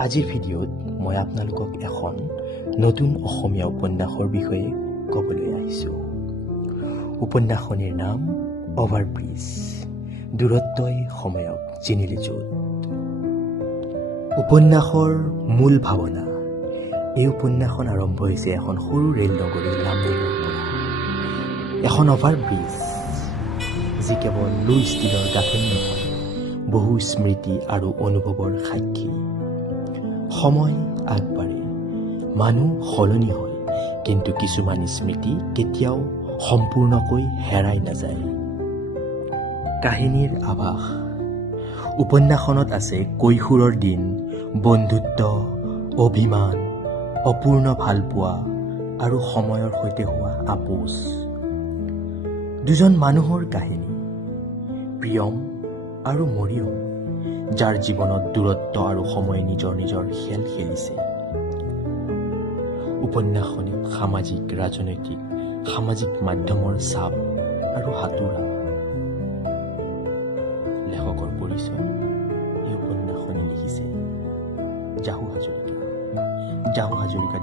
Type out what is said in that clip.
আজিৰ ভিডিঅ'ত মই আপোনালোকক এখন নতুন অসমীয়া উপন্যাসৰ বিষয়ে ক'বলৈ আহিছোঁ। উপন্যাসখনিৰ নাম অভাৰব্ৰিজ, দূৰত্বই সময়ক চিনিলে য'ত। উপন্যাসৰ মূল ভাৱনা। এই উপন্যাসখন আৰম্ভ হৈছে এখন সৰু ৰেল নগৰী লামডিঙৰ পৰা। এখন অভাৰব্ৰিজ যি কেৱল লো ষ্টীলৰ গাঁথনি নহয়, বহু স্মৃতি আৰু অনুভৱৰ সাক্ষী। সময় আগবাঢ়ে, মানুহ সলনি হয়, কিন্তু কিছুমান স্মৃতি কেতিয়াও সম্পূৰ্ণকৈ হেৰাই নাযায়। কাহিনীৰ আভাস। উপন্যাসখনত আছে কৈশোৰৰ দিন, বন্ধুত্ব, অভিমান, অপূৰ্ণ ভালপোৱা আৰু সময়ৰ সৈতে হোৱা আপোচ। দুজন মানুহৰ কাহিনী, প্ৰিয়ম আৰু মৰিয়ম, যাৰ জীৱনত দূৰত্ব আৰু সময় নিজৰ নিজৰ খেল খেলিছে। উপন্যাসখনিত সামাজিক মাধ্যমৰ চাপ আৰু হাতোৰা। লেখকৰ পৰিচয়। এই উপন্যাসখনি লিখিছে জাহু হাজৰিকা।